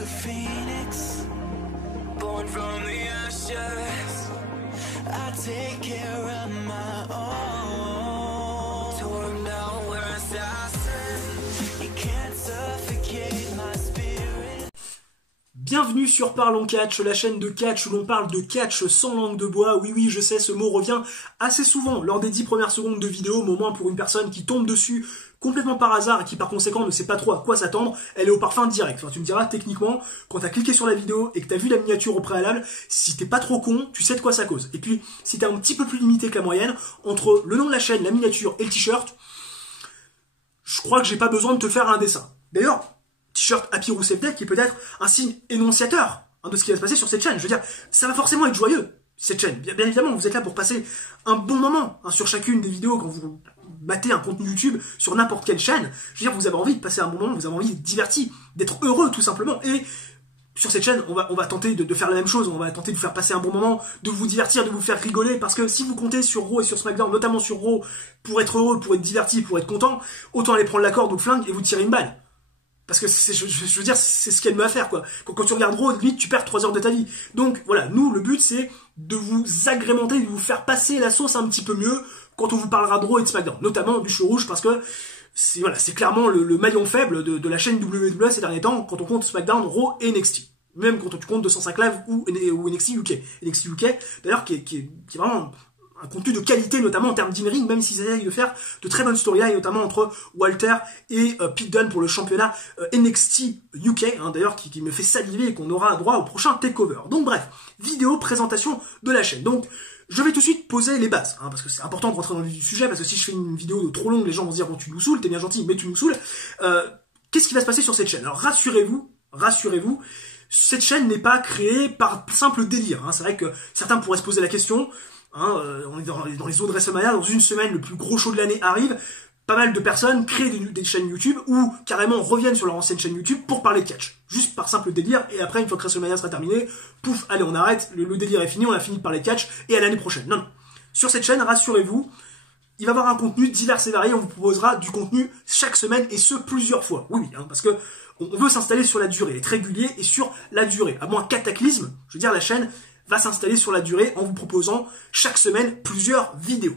like a phoenix, born from the ashes. I take care of my own. Torn down where assassin, you can't suffocate my spirit. Bienvenue sur Parlons Catch, la chaîne de catch où l'on parle de catch sans langue de bois. Oui, je sais, ce mot revient assez souvent lors des 10 premières secondes de vidéo, mais au moins pour une personne qui tombe dessus complètement par hasard et qui par conséquent ne sait pas trop à quoi s'attendre, elle est au parfum direct. Enfin, tu me diras, techniquement, quand t'as cliqué sur la vidéo et que t'as vu la miniature au préalable, si t'es pas trop con, tu sais de quoi ça cause. Et puis, si t'es un petit peu plus limité que la moyenne, entre le nom de la chaîne, la miniature et le t-shirt, je crois que j'ai pas besoin de te faire un dessin. D'ailleurs, t-shirt Happy Rousseff Day qui est peut-être un signe énonciateur de ce qui va se passer sur cette chaîne. Je veux dire, ça va forcément être joyeux, cette chaîne. Bien évidemment, vous êtes là pour passer un bon moment sur chacune des vidéos quand vous matez un contenu YouTube sur n'importe quelle chaîne. Je veux dire, vous avez envie de passer un bon moment, vous avez envie d'être diverti, d'être heureux tout simplement. Et sur cette chaîne, on va tenter de faire la même chose, on va tenter de vous faire passer un bon moment, de vous divertir, de vous faire rigoler, parce que si vous comptez sur Raw et sur SmackDown, notamment sur Raw, pour être heureux, pour être diverti, pour être content, autant aller prendre la corde ou le flingue et vous tirer une balle. Parce que je veux dire, c'est ce qu'il y a de mieux à faire, quoi. Quand tu regardes Raw, limite, tu perds 3 heures de ta vie. Donc, voilà, nous, le but, c'est de vous agrémenter, de vous faire passer la sauce un petit peu mieux quand on vous parlera de Raw et de SmackDown. Notamment du show rouge, parce que c'est clairement le maillon faible de la chaîne WWE ces derniers temps, quand on compte SmackDown, Raw et NXT. Même quand tu comptes 205 Live ou NXT UK. NXT UK, d'ailleurs, qui est vraiment un contenu de qualité, notamment en termes d'in-ring, même s'ils essayent de faire de très bonnes storylines, notamment entre Walter et Pete Dunne pour le championnat NXT UK, d'ailleurs, qui me fait saliver et qu'on aura droit au prochain takeover. Donc bref, vidéo présentation de la chaîne. Donc, je vais tout de suite poser les bases, parce que c'est important de rentrer dans le vif du sujet, parce que si je fais une vidéo de trop longue, les gens vont se dire, bon, tu nous saoules, t'es bien gentil, mais tu nous saoules. Qu'est-ce qui va se passer sur cette chaîne? Alors, rassurez-vous, cette chaîne n'est pas créée par simple délire. C'est vrai que certains pourraient se poser la question, on est dans les eaux de WrestleMania, dans une semaine, le plus gros show de l'année arrive, pas mal de personnes créent des chaînes YouTube ou carrément reviennent sur leur ancienne chaîne YouTube pour parler de catch. Juste par simple délire, et après, une fois que WrestleMania sera terminé, pouf, allez, on arrête, le délire est fini, on a fini de parler de catch, et à l'année prochaine. Non. Sur cette chaîne, rassurez-vous, il va y avoir un contenu divers et varié, on vous proposera du contenu chaque semaine, et ce, plusieurs fois. Oui, parce que on veut s'installer sur la durée, être régulier et sur la durée. À moins cataclysme, je veux dire, la chaîne va s'installer sur la durée en vous proposant chaque semaine plusieurs vidéos.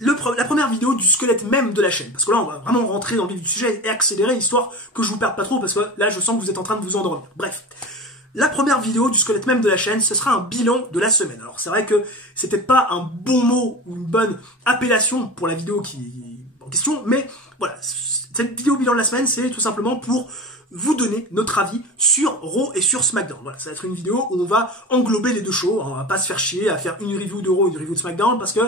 La première vidéo du squelette même de la chaîne, parce que là on va vraiment rentrer dans le vif du sujet et accélérer, histoire que je vous perde pas trop, parce que là je sens que vous êtes en train de vous endormir. Bref, la première vidéo du squelette même de la chaîne, ce sera un bilan de la semaine. Alors c'est vrai que c'était pas un bon mot ou une bonne appellation pour la vidéo qui est en question, mais voilà, cette vidéo bilan de la semaine, c'est tout simplement pour vous donner notre avis sur Raw et sur SmackDown. Voilà, ça va être une vidéo où on va englober les deux shows. On va pas se faire chier à faire une review de Raw et une review de SmackDown, parce que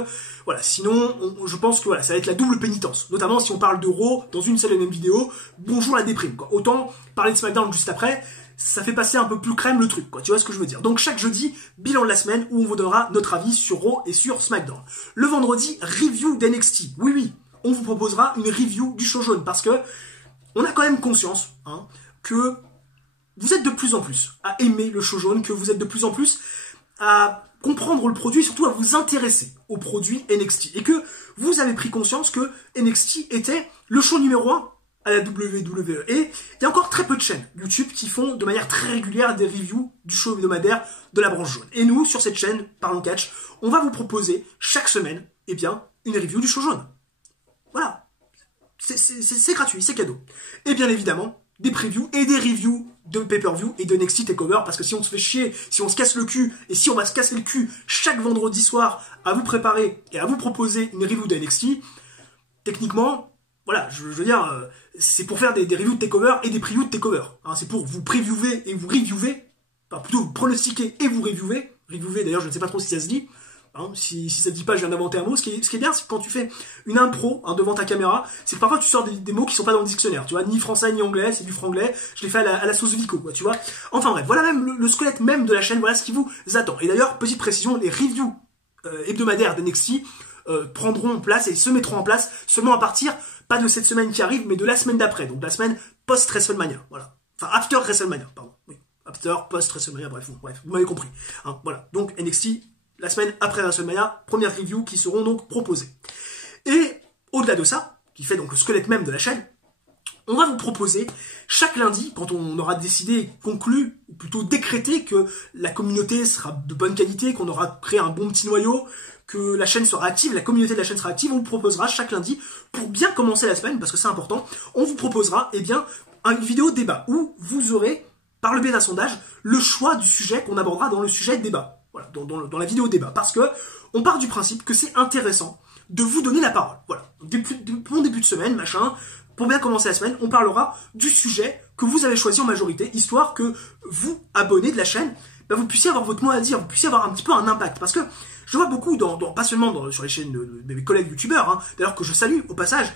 voilà, sinon je pense que voilà, ça va être la double pénitence. Notamment si on parle de Raw dans une seule et même vidéo, bonjour la déprime, quoi. Autant parler de SmackDown juste après, ça fait passer un peu plus crème le truc, quoi. Tu vois ce que je veux dire? Donc chaque jeudi, bilan de la semaine où on vous donnera notre avis sur Raw et sur SmackDown. Le vendredi, review d'NXT. Oui, on vous proposera une review du show jaune, parce que on a quand même conscience que vous êtes de plus en plus à aimer le show jaune, que vous êtes de plus en plus à comprendre le produit, et surtout à vous intéresser au produit NXT. Et que vous avez pris conscience que NXT était le show numéro 1 à la WWE. Et il y a encore très peu de chaînes YouTube qui font de manière très régulière des reviews du show hebdomadaire de la branche jaune. Et nous, sur cette chaîne, Parlons Catch, on va vous proposer chaque semaine, une review du show jaune. Voilà. C'est gratuit, c'est cadeau. Et bien évidemment, des previews et des reviews de pay-per-view et de NXT TakeOver, parce que si on se fait chier, si on se casse le cul, et si on va se casser le cul chaque vendredi soir à vous préparer et à vous proposer une review de NXT, techniquement, voilà, je veux dire, c'est pour faire des reviews de TakeOver et des previews de TakeOver. C'est pour vous previewer et vous reviewer, enfin plutôt vous pronostiquer et vous reviewer. Reviewer, d'ailleurs, je ne sais pas trop si ça se dit. Si ça te dit pas, je viens d'inventer un mot. Ce qui est bien, c'est que quand tu fais une impro devant ta caméra, c'est que parfois tu sors des mots qui sont pas dans le dictionnaire, tu vois, ni français ni anglais, c'est du franglais. Je l'ai fait à la sauce Vico, quoi, tu vois. Enfin bref, voilà même le squelette même de la chaîne, voilà ce qui vous attend. Et d'ailleurs, petite précision, les reviews hebdomadaires d'NXT prendront place et se mettront en place seulement à partir, pas de cette semaine qui arrive, mais de la semaine d'après, donc la semaine post-WrestleMania, voilà. Enfin, after WrestleMania, pardon. Oui. After, post-WrestleMania, bref, vous m'avez compris. Voilà, donc NXT, la semaine après WrestleMania, première review qui seront donc proposées. Et au-delà de ça, qui fait donc le squelette même de la chaîne, On va vous proposer chaque lundi, quand on aura décidé, conclu, ou plutôt décrété que la communauté sera de bonne qualité, qu'on aura créé un bon petit noyau, que la chaîne sera active, la communauté de la chaîne sera active, on vous proposera chaque lundi, pour bien commencer la semaine, parce que c'est important, on vous proposera eh bien, une vidéo débat, où vous aurez, par le biais d'un sondage, le choix du sujet qu'on abordera dans le sujet débat. Voilà, dans la vidéo débat. Parce que on part du principe que c'est intéressant de vous donner la parole. Voilà, mon début de semaine, machin, pour bien commencer la semaine, on parlera du sujet que vous avez choisi en majorité, histoire que vous, abonnés de la chaîne, bah, vous puissiez avoir votre mot à dire, vous puissiez avoir un petit peu un impact. Parce que je vois beaucoup, pas seulement sur les chaînes de mes collègues youtubeurs, hein, d'ailleurs que je salue au passage,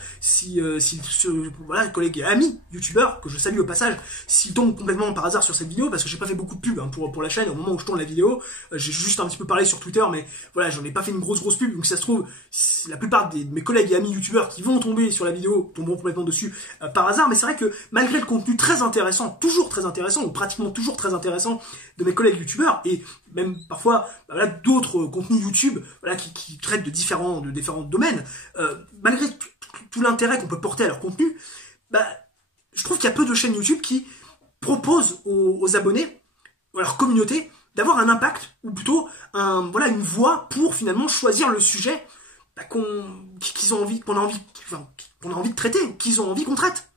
voilà, collègues et amis youtubeurs, que je salue au passage, s'ils tombent complètement par hasard sur cette vidéo, parce que j'ai pas fait beaucoup de pub hein, pour la chaîne, au moment où je tourne la vidéo, j'ai juste un petit peu parlé sur Twitter, mais voilà, j'en ai pas fait une grosse pub, donc si ça se trouve, la plupart de mes collègues et amis youtubeurs qui vont tomber sur la vidéo, tomberont complètement dessus par hasard, mais c'est vrai que malgré le contenu très intéressant, toujours très intéressant, ou pratiquement toujours très intéressant, de mes collègues youtubeurs, et même parfois bah, voilà, d'autres contenus YouTube voilà, qui traitent de différents domaines, malgré tout l'intérêt qu'on peut porter à leur contenu, bah, je trouve qu'il y a peu de chaînes YouTube qui proposent aux abonnés, à leur communauté, d'avoir un impact, ou plutôt voilà, une voix pour finalement choisir le sujet bah, qu'on a envie de traiter, qu'ils ont envie qu'on traite.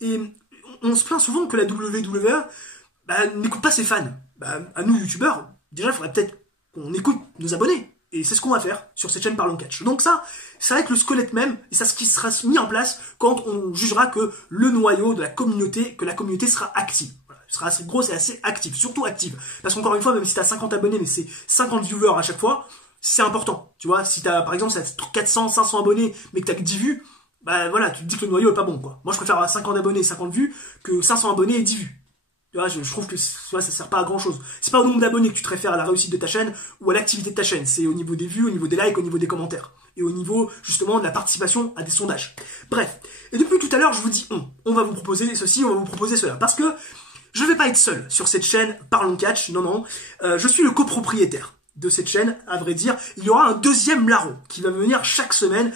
Et on se plaint souvent que la WWE bah, n'écoute pas ses fans. Bah, à nous, youtubeurs, déjà, il faudrait peut-être qu'on écoute nos abonnés. Et c'est ce qu'on va faire sur cette chaîne Parlons Catch. Donc ça, ça va être le squelette même, et ça ce qui sera mis en place quand on jugera que le noyau de la communauté, sera active. Voilà, sera assez grosse et assez active, surtout active. Parce qu'encore une fois, même si t'as 50 abonnés, mais c'est 50 viewers à chaque fois, c'est important. Tu vois, si t'as, par exemple, 400, 500 abonnés, mais que t'as que 10 vues, bah voilà, tu te dis que le noyau est pas bon, quoi. Moi, je préfère avoir 50 abonnés et 50 vues que 500 abonnés et 10 vues. Tu vois, je trouve que ça sert pas à grand chose. C'est pas au nombre d'abonnés que tu te réfères à la réussite de ta chaîne ou à l'activité de ta chaîne. C'est au niveau des vues, au niveau des likes, au niveau des commentaires. Et au niveau, justement, de la participation à des sondages. Bref. Et depuis tout à l'heure, je vous dis on va vous proposer ceci, on va vous proposer cela. Parce que je vais pas être seul sur cette chaîne Parlons Catch. Non. Je suis le copropriétaire de cette chaîne, à vrai dire. Il y aura un deuxième larron qui va venir chaque semaine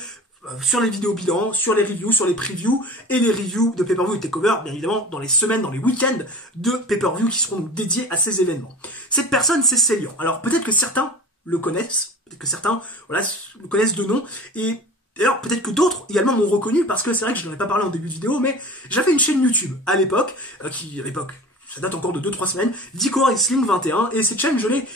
sur les vidéos bilan, sur les reviews, sur les previews et les reviews de pay-per-view et takeover, bien évidemment dans les semaines, dans les week-ends de pay-per-view qui seront donc dédiés à ces événements. Cette personne, c'est Célian. Alors peut-être que certains le connaissent, peut-être que certains voilà, le connaissent de nom, et d'ailleurs peut-être que d'autres également m'ont reconnu, parce que c'est vrai que je n'en ai pas parlé en début de vidéo, mais j'avais une chaîne YouTube à l'époque, ça date encore de 2-3 semaines, Dico Wrestling 21, et cette chaîne je l'ai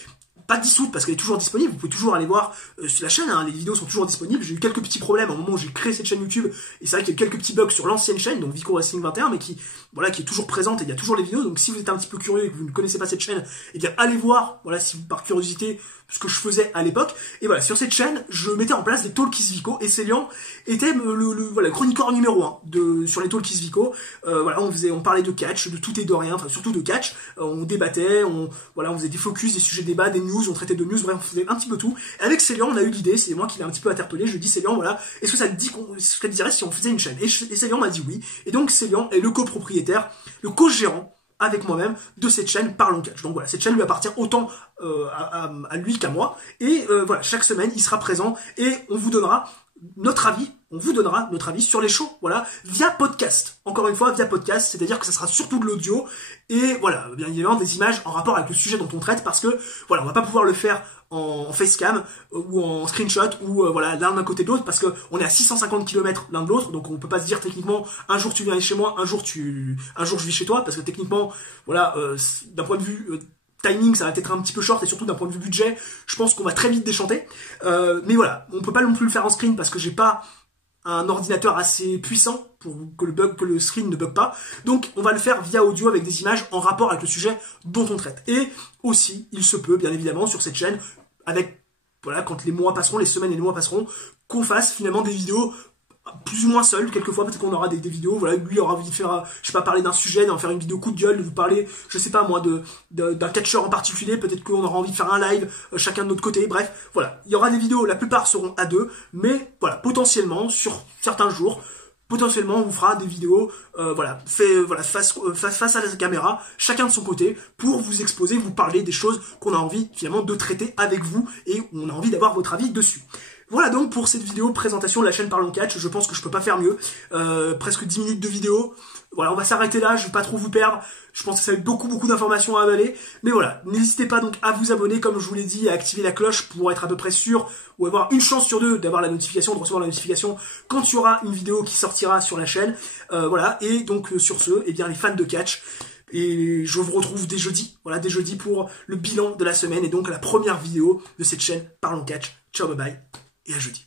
pas dissoute parce qu'elle est toujours disponible, vous pouvez toujours aller voir sur la chaîne, hein, les vidéos sont toujours disponibles. J'ai eu quelques petits problèmes au moment où j'ai créé cette chaîne YouTube, et c'est vrai qu'il y a eu quelques petits bugs sur l'ancienne chaîne, donc Vico Wrestling 21, mais qui est toujours présente et il y a toujours les vidéos. Donc si vous êtes un petit peu curieux et que vous ne connaissez pas cette chaîne, eh bien allez voir, voilà, si par curiosité, ce que je faisais à l'époque. Et voilà, sur cette chaîne, je mettais en place des Talkies Vico, et Célian était le chroniqueur numéro 1 sur les Talkies Vico. Voilà, on parlait de catch, de tout et de rien, enfin surtout de catch. On débattait, on faisait des focus, des sujets débat, des news, on traitait de news, bref, on faisait un petit peu tout. Et avec Célian, on a eu l'idée, c'est moi qui l'ai un petit peu interpellé, je lui ai dit Célian, voilà, est-ce que ça te dit ce que ça te dirait si on faisait une chaîne? Et Célian m'a dit oui. Et donc Célian est le copropriétaire, le co-gérant avec moi-même de cette chaîne Parlons Catch. Donc voilà, cette chaîne lui appartient autant à lui qu'à moi. Et voilà, chaque semaine, il sera présent et on vous donnera notre avis sur les shows, voilà, via podcast. Encore une fois, via podcast, c'est-à-dire que ça sera surtout de l'audio et voilà, bien évidemment des images en rapport avec le sujet dont on traite, parce que voilà, on va pas pouvoir le faire en facecam ou en screenshot ou voilà, l'un d'un côté de l'autre, parce que on est à 650 km l'un de l'autre, donc on peut pas se dire techniquement un jour tu viens chez moi, un jour je vis chez toi, parce que techniquement voilà, d'un point de vue timing, ça va être un petit peu short, et surtout d'un point de vue budget, je pense qu'on va très vite déchanter. Mais voilà, on peut pas non plus le faire en screen parce que j'ai pas un ordinateur assez puissant pour que le screen ne bug pas. Donc on va le faire via audio avec des images en rapport avec le sujet dont on traite. Et aussi, il se peut, bien évidemment, sur cette chaîne, avec voilà, quand les mois passeront, les semaines et les mois passeront, qu'on fasse finalement des vidéos plus ou moins seul, quelquefois peut-être qu'on aura des vidéos, voilà, lui aura envie de faire, je sais pas, parler d'un sujet, d'en faire une vidéo coup de gueule, de vous parler, je sais pas moi, d'un catcheur en particulier, peut-être qu'on aura envie de faire un live, chacun de notre côté, bref, voilà, il y aura des vidéos, la plupart seront à deux, mais voilà, potentiellement, sur certains jours, potentiellement on vous fera des vidéos voilà, face à la caméra, chacun de son côté, pour vous exposer, vous parler des choses qu'on a envie finalement de traiter avec vous, et on a envie d'avoir votre avis dessus. Voilà donc pour cette vidéo présentation de la chaîne Parlons Catch, je pense que je peux pas faire mieux. Presque 10 minutes de vidéo. Voilà, on va s'arrêter là, je vais pas trop vous perdre. Je pense que ça va être beaucoup d'informations à avaler. Mais voilà, n'hésitez pas donc à vous abonner, comme je vous l'ai dit, à activer la cloche pour être à peu près sûr, ou avoir une chance sur deux d'avoir la notification, de recevoir la notification quand il y aura une vidéo qui sortira sur la chaîne. Voilà, et donc sur ce, eh bien les fans de catch, et je vous retrouve dès jeudi, voilà, dès jeudi pour le bilan de la semaine, et donc la première vidéo de cette chaîne Parlons Catch. Ciao, bye bye, et à jeudi.